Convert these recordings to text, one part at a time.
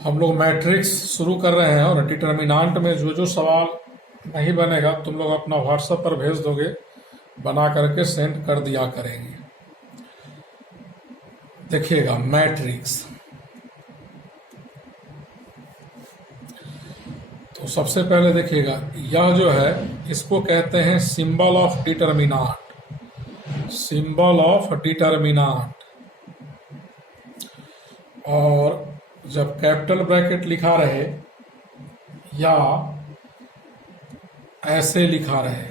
हम लोग मैट्रिक्स शुरू कर रहे हैं और डिटर्मिनांट में जो जो सवाल नहीं बनेगा तुम लोग अपना व्हाट्सएप पर भेज दोगे, बना करके सेंड कर दिया करेंगे। देखिएगा मैट्रिक्स, तो सबसे पहले देखिएगा यह जो है इसको कहते हैं symbol of determinant, symbol of determinant. और जब कैपिटल ब्रैकेट लिखा रहे या ऐसे लिखा रहे,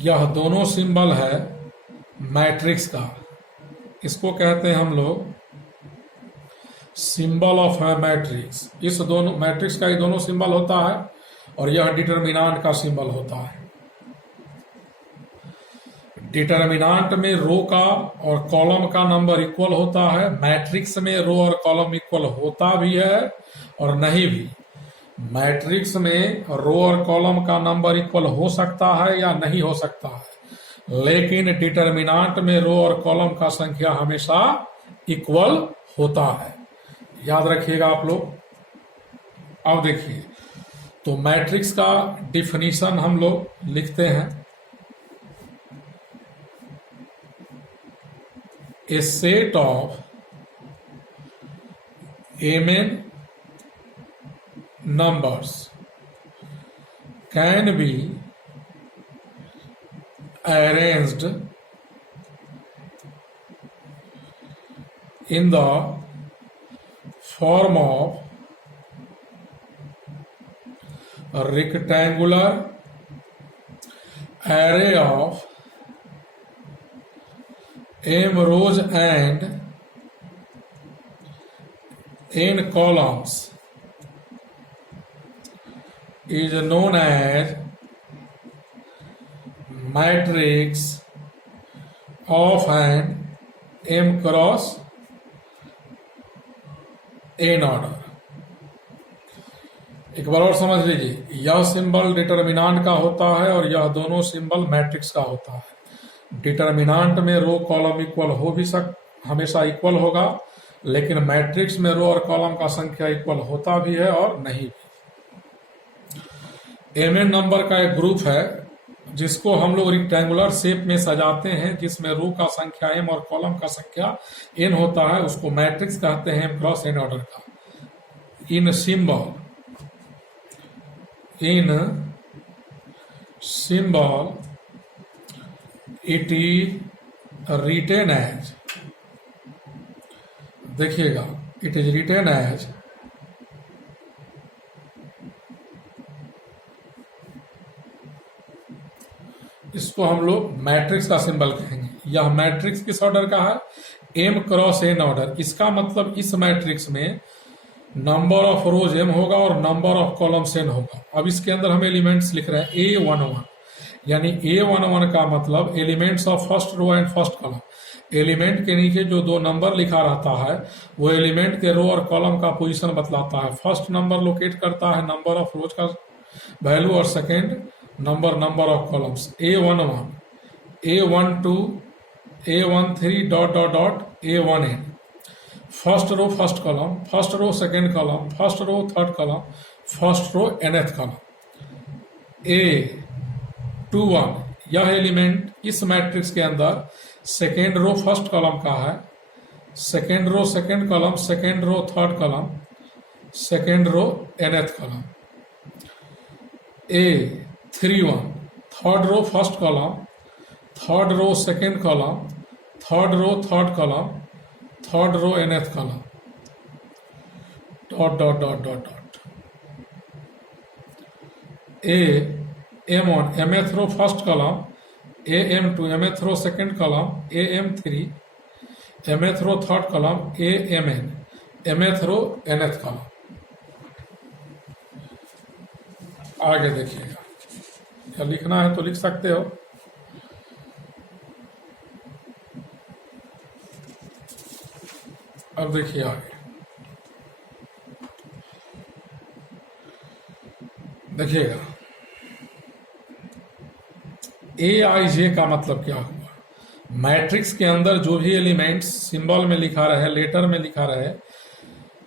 यह दोनों सिंबल है मैट्रिक्स का, इसको कहते हैं हम लोग सिंबल ऑफ मैट्रिक्स। इस दोनों मैट्रिक्स का ये दोनों सिंबल होता है और यह डिटर्मिनांट का सिंबल होता है। डिटर्मिनांट में रो का और कॉलम का नंबर इक्वल होता है, मैट्रिक्स में रो और कॉलम इक्वल होता भी है और नहीं भी। मैट्रिक्स में रो और कॉलम का नंबर इक्वल हो सकता है या नहीं हो सकता है, लेकिन डिटर्मिनांट में रो और कॉलम का संख्या हमेशा इक्वल होता है। याद रखिएगा आप लोग। अब देखिए, तो मैट्रिक्स का डिफिनीशन हम लोग लिखते हैं, a set of mn numbers can be arranged in the form of a rectangular array of m rows and n columns is known as matrix of an m cross n order। एक बार और समझ लीजिए, यह symbol determinant का होता है और यह दोनों सिंबल मैट्रिक्स का होता है। डिटर्मिनांट में रो कॉलम इक्वल हो भी हमेशा इक्वल होगा, लेकिन मैट्रिक्स में रो और कॉलम का संख्या इक्वल होता भी है और नहीं भी। एमएन नंबर का एक ग्रुप है जिसको हम लोग रेक्टेंगुलर शेप में सजाते हैं, जिसमें रो का संख्या एम और कॉलम का संख्या एन होता है, उसको मैट्रिक्स कहते हैं, एम क्रॉस एन ऑर्डर का। In symbol it is written as, देखिएगा, इट इज रिटेन एज इसको हम लोग मैट्रिक्स का सिंबल कहेंगे। यह मैट्रिक्स किस ऑर्डर का है? M cross N order. इसका मतलब इस मैट्रिक्स में नंबर ऑफ रोज एम होगा और नंबर ऑफ कॉलम्स एन होगा। अब इसके अंदर हम एलिमेंट्स लिख रहे हैं A11, यानी A11 का मतलब elements of first row and first column. Element के नीचे जो दो नंबर लिखा रहता है वो एलिमेंट के रो और कॉलम का पोजीशन बतलाता है। फर्स्ट नंबर लोकेट करता है नंबर ऑफ रोज का वैल्यू और second number of columns. A11, A12, A13 dot dot dot A1n। First row first column, first row second column, first row third column, first row nth column. A21, यह element इस matrix के अंदर second row first column का है, second row second column, second row third column, second row nth column. A31, third row first column, third row second column, third row third column, third row nth column, dot dot dot dot dot. AM1, mth row first column, AM2, mth row second column, AM3, mth row third column, AMN, mth row nth column. आगे देखिएगा, क्या लिखना है तो लिख सकते हो। अब देखिए आगे, देखिएगा AIJ का मतलब क्या हुआ। मैट्रिक्स के अंदर जो भी एलिमेंट्स सिंबल में लिखा रहे, लेटर में लिखा रहे,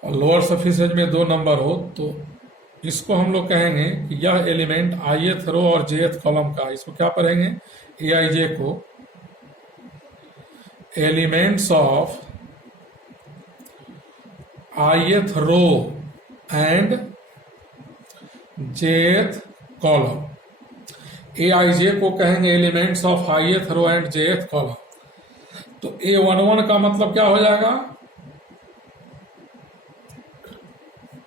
और लोअर सफिक्सेज में 2 नंबर हो तो इसको हम लोग कहेंगे कि यह एलिमेंट ith रो और jth कॉलम का, इसको क्या पढ़ेंगे, aij को elements of ith row and jth column, aij को कहेंगे elements of ith row and jth column. तो a11 का मतलब क्या हो जाएगा,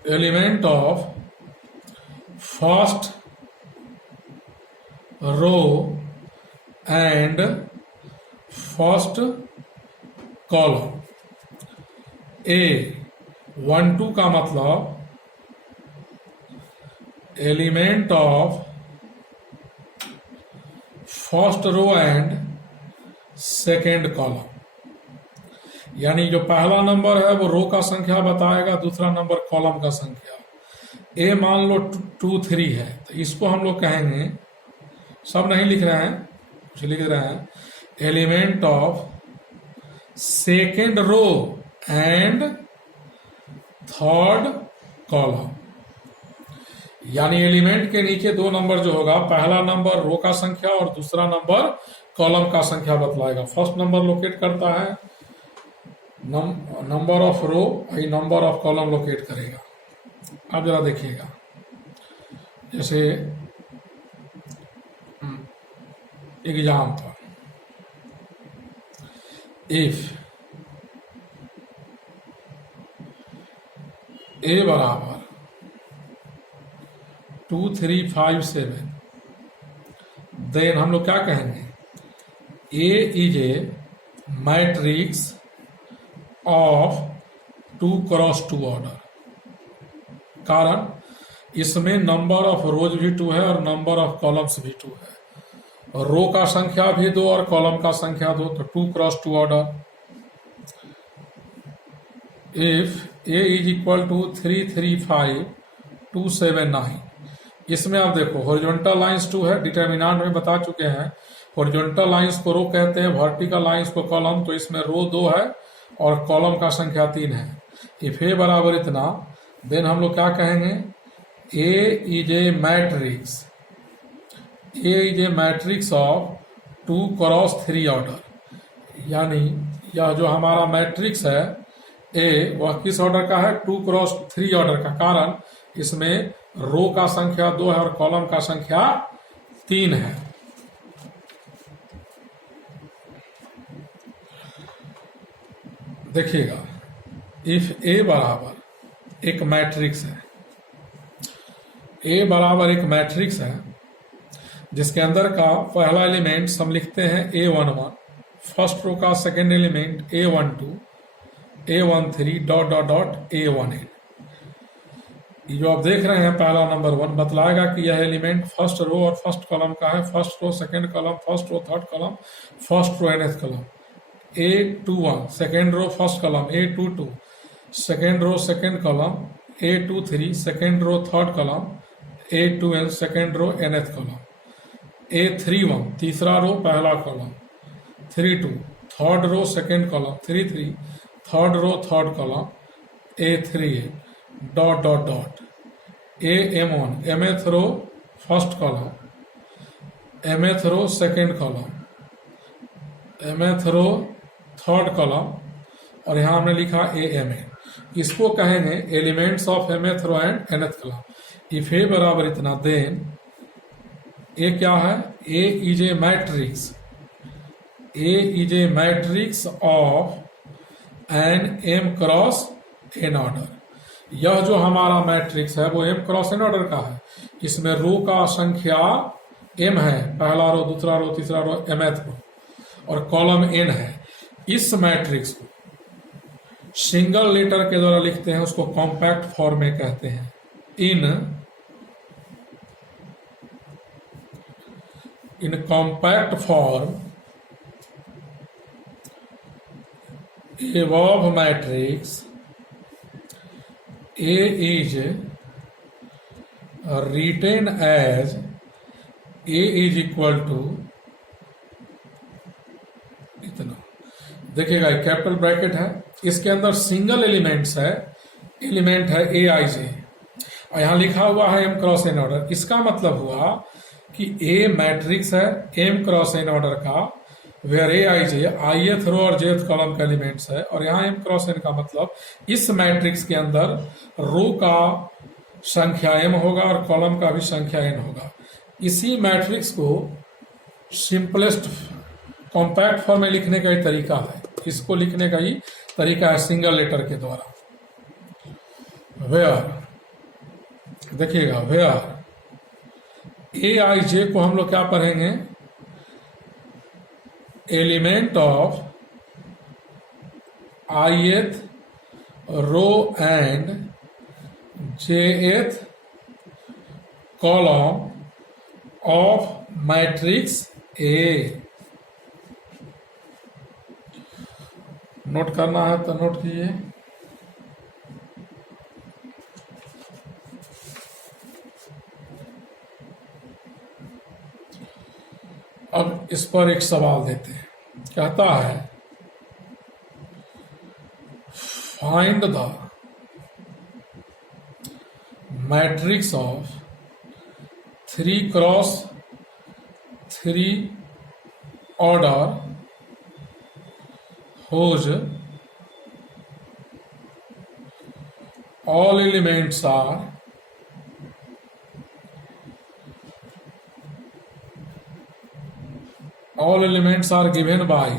element of first row and first column. a12 का मतलब element of first row and second column, यानी जो पहला नंबर है वो रो का संख्या बताएगा, दूसरा नंबर कॉलम का संख्या। ए मान लो 2 3 है तो इसको हम लोग कहेंगे, सब नहीं लिख रहे हैं, कुछ लिख रहे हैं, element of second row and third column. यानी एलिमेंट के नीचे 2 नंबर जो होगा, पहला नंबर रो का संख्या और दूसरा नंबर कॉलम का संख्या बतलाएगा। फर्स्ट नंबर लोकेट करता है number of row, number of column locate करेगा। अब जरा देखिएगा, जैसे एग्जाम्पल, इफ ए बराबर 2 3 5 7, देन हम लोग क्या कहेंगे, A is a matrix of 2 cross 2 order. कारण इसमें नंबर ऑफ रोज भी 2 है और नंबर ऑफ कॉलम्स भी 2 है, और रो का संख्या भी 2 और कॉलम का संख्या 2, तो 2 cross 2 order. If A is equal to 3 3 5 2 7 9, इसमें आप देखो हॉरिजॉन्टल लाइंस 2 है, डिटर्मिनेंट में बता चुके हैं, हॉरिजॉन्टल लाइंस को रो कहते हैं, वर्टिकल लाइंस को कॉलम, तो इसमें रो 2 है और कॉलम का संख्या 3 है। इफ ए बराबर इतना, देन हम लोग क्या कहेंगे, A is a matrix, A is a matrix of 2 cross 3 order. यानी यह जो हमारा मैट्रिक्स है ए, वह किस ऑर्डर का है, 2 क्रॉस 3 ऑर्डर का। कारण इसमें रो का संख्या 2 है और कॉलम का संख्या 3 है। देखिएगा, इफ ए बराबर एक मैट्रिक्स है, ए बराबर एक मैट्रिक्स है जिसके अंदर का पहला एलिमेंट हम लिखते हैं a11, फर्स्ट रो का second element a12, a13 dot dot dot a18। ये जो आप देख रहे हैं पहला नंबर 1 बतलाएगा कि यह एलिमेंट फर्स्ट रो और फर्स्ट कॉलम का है, first row second column, first row third column, first row nth column. a21 second row first column, a22 second row second column, a23 second row third column, a2n second row nth column, a31 तीसरा row पहला column, 32 third row second column, 33 third row third column, a38 dot dot dot, am1 mth row first column, mth row second column, mth row third column, और यहां हमने लिखा amn। इसको कहेंगे elements of mth row and nth column. If A बराबर इतना, then A क्या है, A is a matrix, A is a matrix of an m cross n order. यह जो हमारा मैट्रिक्स है वो m क्रॉस n ऑर्डर का है। इसमें रो का संख्या m है, पहला रो दूसरा रो तीसरा रो mth रो, और कॉलम n है। इस मैट्रिक्स को सिंगल लेटर के द्वारा लिखते हैं, उसको कॉम्पैक्ट फॉर्म में कहते हैं। इन compact form above matrix A is written as A is equal to इतना। देखिएगा कैपिटल ब्रैकेट है, इसके अंदर सिंगल एलिमेंट्स है एलिमेंट है ए आई जे, और यहाँ लिखा हुआ है एम क्रॉस एन ऑर्डर। इसका मतलब हुआ कि ए मैट्रिक्स है एम क्रॉस एन ऑर्डर का, where a I j ith row और jth कॉलम का एलिमेंट्स है, और यहाँ एम क्रॉस एन का मतलब इस मैट्रिक्स के अंदर रो का संख्या m होगा और कॉलम का भी संख्या n होगा। इसी मैट्रिक्स को सिंपलेस्ट कॉम्पैक्ट फॉर्म में लिखने का ही तरीका है, इसको लिखने का ही तरीका है सिंगल लेटर के द्वारा। वेयर, देखिएगा वेयर ए आई जे को हम लोग क्या पढ़ेंगे, element of ith row and jth column of matrix A. Note करना है तो नोट कीजिए। अब इस पर एक सवाल देते हैं, कहता है find the matrix of 3x3 order whose all elements are given by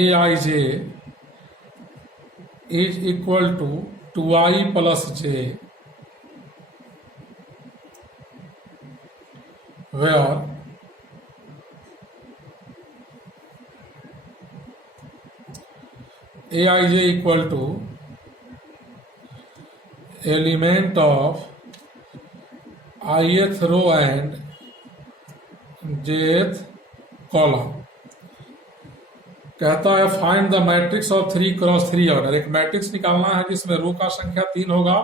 aij is equal to 2i plus j, where aij equal to element of ith row and jth column. कहता है find the matrix of 3x3 order. एक matrix निकालना है जिसमें रो का संख्या 3 होगा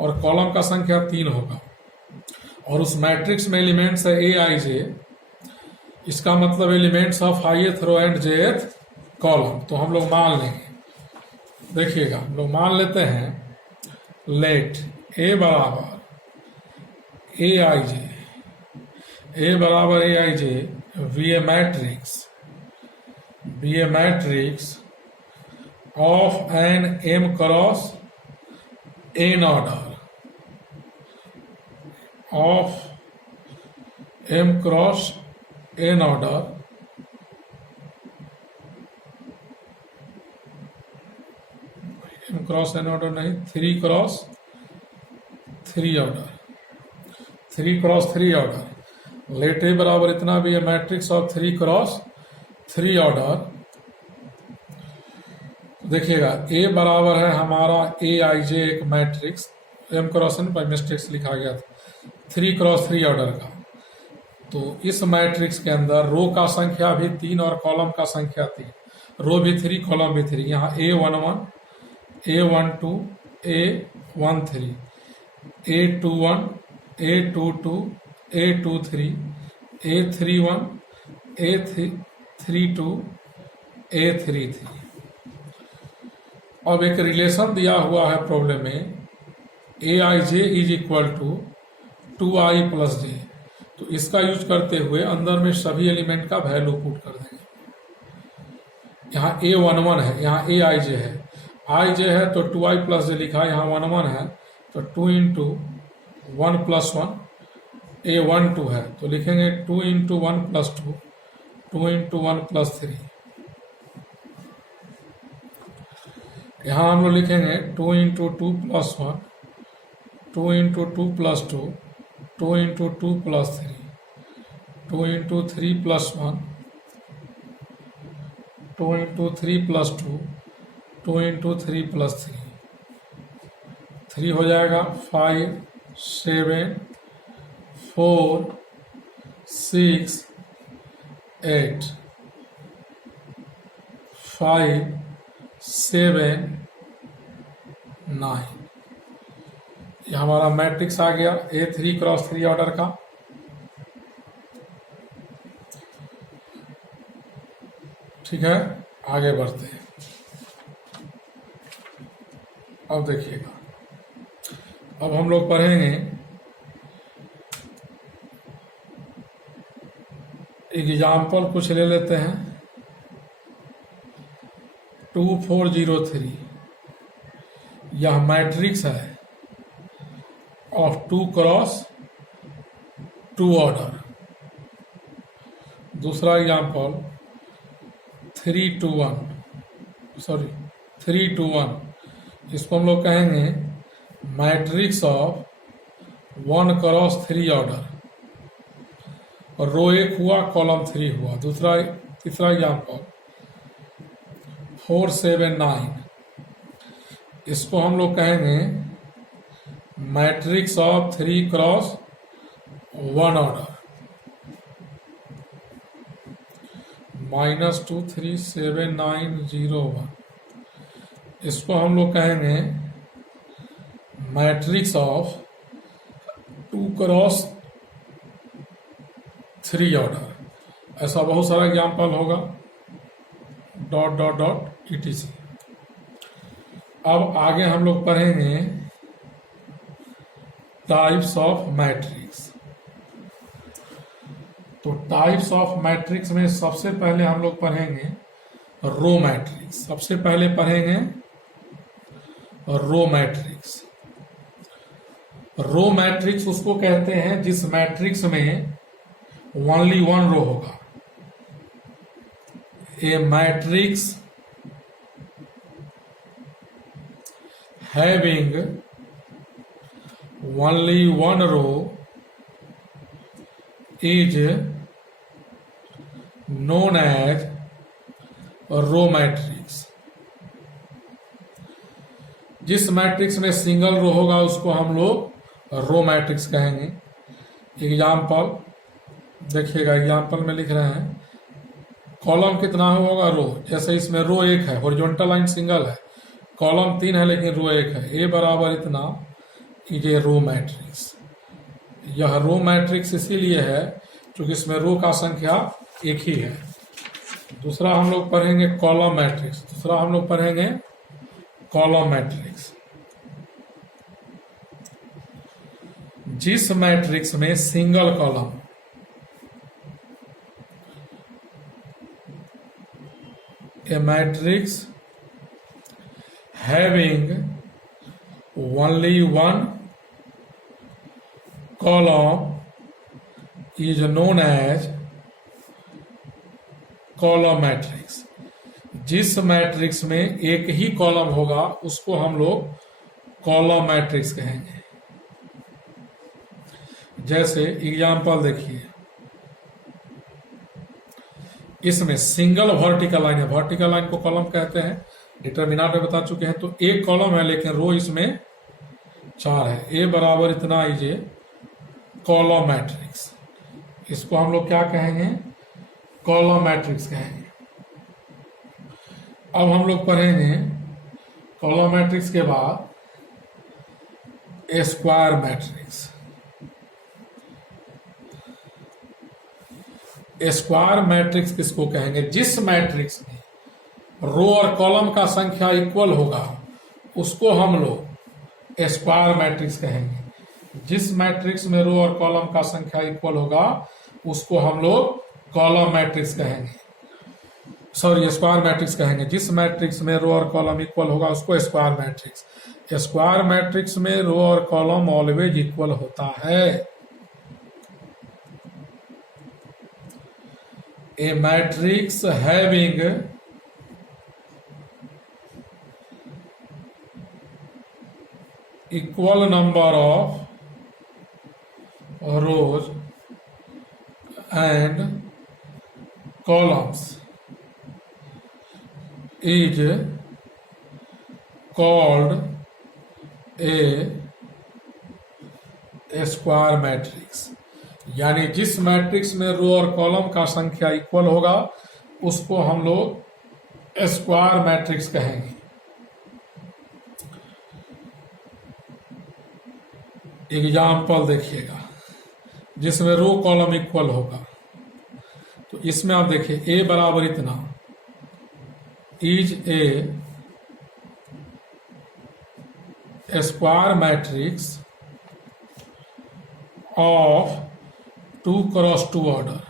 और कॉलम का संख्या 3 होगा, और उस मैट्रिक्स में एलिमेंट्स है ए आई जे। इसका मतलब elements of ith row and jth column. तो हम लोग मान लेंगे, देखिएगा हम लोग मान लेते हैं लेट ए बराबर ए आई जे, ए बराबर A I J be a matrix of N M cross N order of M cross N order cross N order नहीं, 3x3 order, 3x3 order. Late ए बराबर इतना भी है मैट्रिक्स ऑफ 3x3 ऑर्डर। देखिएगा ए बराबर है हमारा ए आई जे एक matrix, m cross n by mistakes लिखा गया था 3x3 ऑर्डर का। तो इस मैट्रिक्स के अंदर रो का संख्या भी 3 और कॉलम का संख्या 3, रो भी 3 कॉलम भी 3। यहाँ A11 A12 A13 A21 A22 A23 A31 A32 A33। अब एक रिलेशन दिया हुआ है प्रॉब्लम में, A I J is equal to 2i plus J. तो इसका यूज करते हुए अंदर में सभी एलिमेंट का वैल्यू पुट कर देंगे। यहाँ A11 है, यहाँ ए आई जे है, आई जे है तो 2i प्लस जे लिखा, यहाँ 11 है तो 2 इंटू 1 प्लस 1 A12 है तो लिखेंगे 2 इंटू 1 प्लस 2, 2 इंटू 1 प्लस 3। यहाँ हम लोग लिखेंगे 2 into 2 plus 1, 2 into 2 plus 2, 2 into 2 plus 3, 2 into 3 plus 1, 2 into 3 plus 2, 2 into 3 plus 3, 3 हो जाएगा 5 7 4 6 8 5 7 9। ये हमारा मैट्रिक्स आ गया A3x3 ऑर्डर का। ठीक है, आगे बढ़ते हैं। अब देखिएगा, अब हम लोग पढ़ेंगे एग्जाम्पल कुछ ले लेते हैं। 2403 यह मैट्रिक्स है ऑफ 2 क्रॉस 2 ऑर्डर। दूसरा एग्जाम्पल 3 इसको हम लोग कहेंगे मैट्रिक्स ऑफ 1 क्रॉस 3 ऑर्डर, और रो 1 हुआ कॉलम 3 हुआ। तीसरा एग्जाम्पल 479 इसको हम लोग कहेंगे मैट्रिक्स ऑफ 3 क्रॉस 1 ऑर्डर, -2 3 7 9 0 1 इसको हम लोग कहेंगे मैट्रिक्स ऑफ 2 क्रॉस 3 ऑर्डर। ऐसा बहुत सारा एग्जाम्पल होगा, डॉट डॉट डॉट etc। अब आगे हम लोग पढ़ेंगे टाइप्स ऑफ मैट्रिक्स। तो टाइप्स ऑफ मैट्रिक्स में सबसे पहले हम लोग पढ़ेंगे रो मैट्रिक्स। सबसे पहले पढ़ेंगे रो मैट्रिक्स। रो मैट्रिक्स उसको कहते हैं जिस मैट्रिक्स में ओनली 1 रो होगा। A matrix having only 1 row is known as row matrix. जिस मैट्रिक्स में सिंगल रो होगा उसको हम लोग रो मैट्रिक्स कहेंगे। एग्जाम्पल देखिएगा, एग्जाम्पल में लिख रहे हैं कॉलम कितना होगा रो, जैसे इसमें रो 1 है, हॉरिजॉन्टल लाइन सिंगल है, कॉलम 3 है लेकिन रो 1 है, ए बराबर इतना, ये रो मैट्रिक्स। यह रो मैट्रिक्स इसीलिए है क्योंकि इसमें रो का संख्या 1 ही है। दूसरा हम लोग पढ़ेंगे कॉलम मैट्रिक्स। जिस मैट्रिक्स में single column a matrix having only 1 column is known as column matrix. जिस मैट्रिक्स में एक ही कॉलम होगा उसको हम लोग कॉलम मैट्रिक्स कहेंगे। जैसे एग्जाम्पल देखिए, इसमें सिंगल वर्टिकल लाइन है, वर्टिकल लाइन को कॉलम कहते हैं, डिटरमिनेंट में बता चुके हैं। तो एक कॉलम है लेकिन रो इसमें 4 है, ए बराबर इतना इजे कॉलम मैट्रिक्स। इसको हम लोग क्या कहेंगे, कॉलम मैट्रिक्स कहेंगे। अब हम लोग पढ़ेंगे कॉलम मैट्रिक्स के बाद स्क्वायर मैट्रिक्स। स्क्वायर मैट्रिक्स किसको कहेंगे, जिस मैट्रिक्स में रो और कॉलम का संख्या इक्वल होगा उसको हम लोग स्क्वायर मैट्रिक्स कहेंगे। जिस मैट्रिक्स में रो और कॉलम का संख्या इक्वल होगा उसको हम लोग कॉलम मैट्रिक्स कहेंगे, सॉरी स्क्वायर मैट्रिक्स कहेंगे। जिस मैट्रिक्स में रो और कॉलम इक्वल होगा उसको स्क्वायर मैट्रिक्स। स्क्वायर मैट्रिक्स में रो और कॉलम ऑलवेज इक्वल होता है। A matrix having equal number of rows and columns is called a square matrix. यानी जिस मैट्रिक्स में रो और कॉलम का संख्या इक्वल होगा उसको हम लोग स्क्वायर मैट्रिक्स कहेंगे। एग्जाम्पल देखिएगा, जिसमें रो कॉलम इक्वल होगा, तो इसमें आप देखिए ए बराबर इतना is a square matrix of 2x2 order.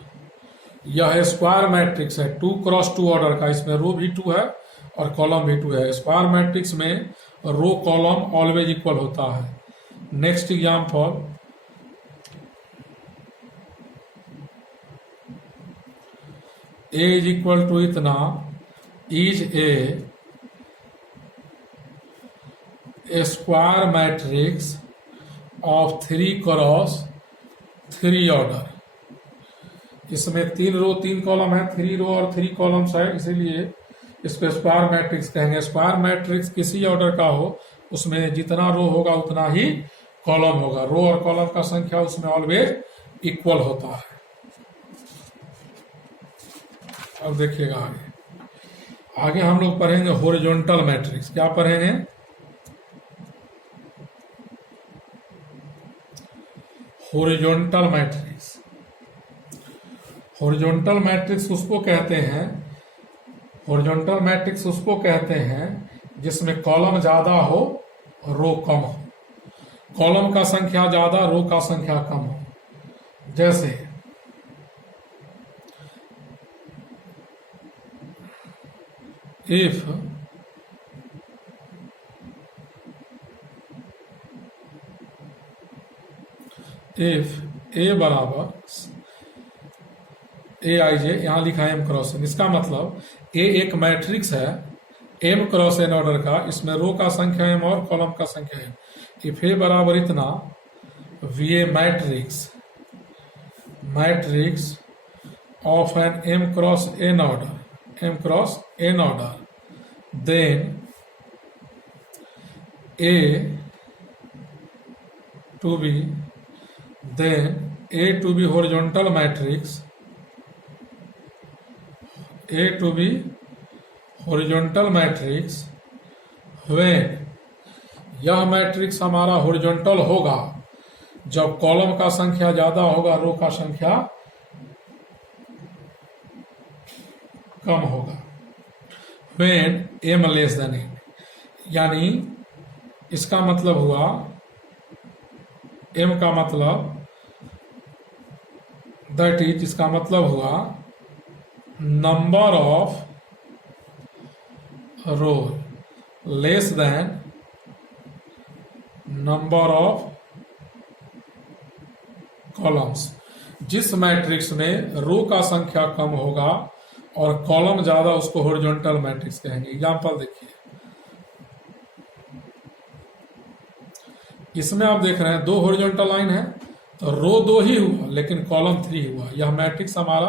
यह स्क्वायर मैट्रिक्स है 2x2 ऑर्डर का, इसमें रो भी 2 है और कॉलम भी 2 है। स्क्वायर मैट्रिक्स में रो कॉलम ऑलवेज इक्वल होता है। Next example, A is equal to इतना is a square matrix of 3x3 order. इसमें 3 रो 3 कॉलम है, 3 रो और 3 कॉलम्स है, इसीलिए इसको स्क्वायर मैट्रिक्स कहेंगे। स्क्वायर मैट्रिक्स किसी ऑर्डर का हो उसमें जितना रो होगा उतना ही कॉलम होगा। रो और कॉलम का संख्या उसमें ऑलवेज इक्वल होता है। अब देखिएगा आगे हम लोग पढ़ेंगे हॉरिजॉन्टल मैट्रिक्स। क्या पढ़ेंगे? Horizontal matrix. हॉरिजॉन्टल मैट्रिक्स उसको कहते हैं, हॉरिजॉन्टल मैट्रिक्स उसको कहते हैं जिसमें कॉलम ज्यादा हो रो कम हो। कॉलम का संख्या ज्यादा, रो का संख्या कम हो। जैसे इफ ए बराबर ए आई जे, यहां लिखा है एम क्रॉस एन। इसका मतलब ए एक मैट्रिक्स है एम क्रॉस एन ऑर्डर का, इसमें रो का संख्या एम और कॉलम का संख्या एम। इफ ए बराबर इतना we a matrix of N M cross N order, then A to be horizontal matrix, when यह मैट्रिक्स हमारा हॉरिजॉन्टल होगा जब कॉलम का संख्या ज्यादा होगा, रो का संख्या कम होगा। When m less than n, यानी इसका मतलब हुआ, एम का मतलब दैट इज, इसका मतलब हुआ number of row less than number of columns. जिस मैट्रिक्स में रो का संख्या कम होगा और कॉलम ज्यादा, उसको हॉरिजॉन्टल मैट्रिक्स कहेंगे। एग्जांपल देखिए, इसमें आप देख रहे हैं 2 हॉरिजॉन्टल लाइन है तो रो 2 ही हुआ लेकिन कॉलम 3 हुआ। यह मैट्रिक्स हमारा